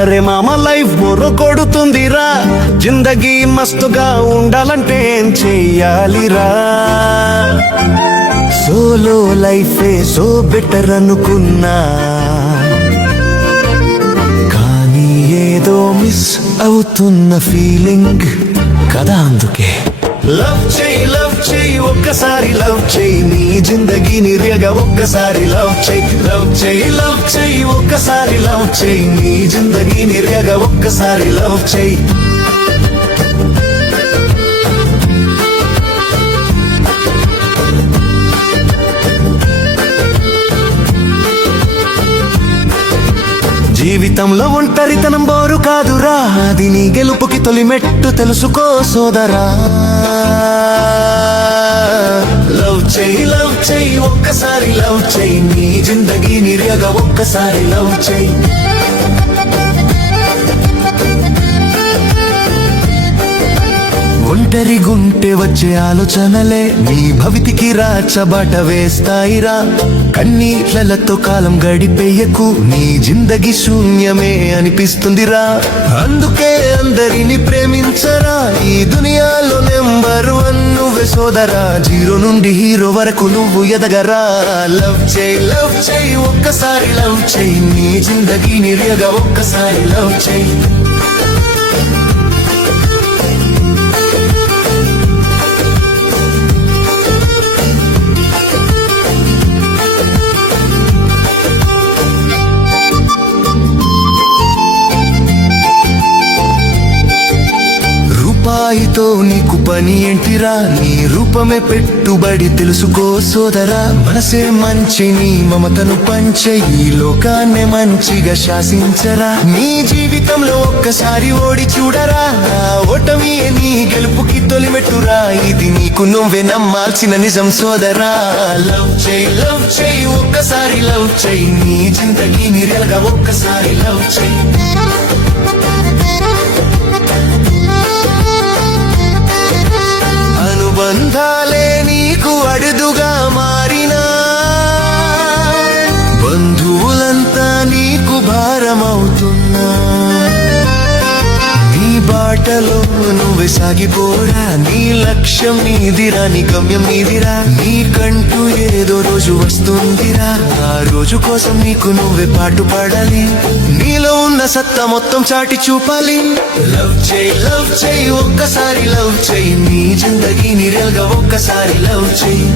అరే మామ life bore కొడుతుందిరా, జిందగీ మస్తుగా ఉండాలంటే ఏం చెయ్యాలిరా? సోలో లైఫే సో బెటర్ అనుకున్నా, కానీ ఏదో మిస్ అవుతున్న ఫీలింగ్ కదా, అందుకే లవ్ చెయ్యి ఒక్కసారి లవ్ చెయ్యి, నీ జిందగీని రేగా ఒక్కసారి లవ్ చెయ్యి. లవ్ చెయ్యి ఒక్కసారి లవ్ చెయ్యి, నీ జిందగీని రేగా ఒక్కసారి లవ్ చెయ్యి. జీవితంలో ఒంటరితనం బోరు కాదురా, అది నీ గెలుపుకి తొలి మెట్టు తెలుసుకో సోదరా. లవ్ చెయ్యి ఒక్కసారి లవ్ చెయ్యి, నీ జిందగీని రేగా ఒక్కసారి లవ్ చెయ్యి. ఒంటరి గుంటే వచ్చే ఆలోచనలే నీ భవితికి రాచబాట వేస్తాయిరా. కన్నీళ్లతో కాలం గడిపేయకు, నీ జిందగీ శూన్యమే అనిపిస్తుందిరా. అందుకే అందరిని ప్రేమించరా, ఈ దునియాలో నెంబర్ 1 నువ్వే సోదరా. జీరో నుండి హీరో వరకు నువ్వు ఎదగరా. లవ్ చెయ్యి ఒక్కసారి లవ్ చెయ్యి, నీ జిందగీని రేగా ఒక్కసారి లవ్ చెయ్యి. రూపాయితో నీకు పని ఏంటిరా, నీ రూపమే పెట్టుబడి తెలుసుకో సోదరా. మనసే మంచి నీ మమతను పంచే, ఈ లోకాన్నే మంచిగా శాసించరా. నీ జీవితంలో ఒక్కసారి ఓడి చూడరా, ఓటమి నీ గెలుపుకి తొలిమెట్టురా. ఇది నీకు నువ్వే నమ్మాల్సిన నిజం సోదరా. లవ్ చెయ్యి ఒక్కసారి లవ్ చెయ్యి, నీ జిందగీని రేగా ఒక్కసారి లవ్ చెయ్యి. అనుబంధాలే నీకు అడుదుగా మారినా, బంధువులంతా నీకు భారమవుతున్నా, నీ బాటలో నువ్వే సాగిపోరా. నీ లక్ష్యం నీదిరా, నీ గమ్యం నీదిరా. నీకంటూ ఏదో రోజు వస్తుందిరా, ఆ రోజు కోసం నీకు నువ్వే పాటు పడాలి. నీలో ఉన్న సత్తా మొత్తం చాటి చూపాలి. లవ్ చెయ్యి ఒక్కసారి లవ్ చెయ్యి, నీ జిందగీని రేగా ఒక్కసారి లవ్ చెయ్యి.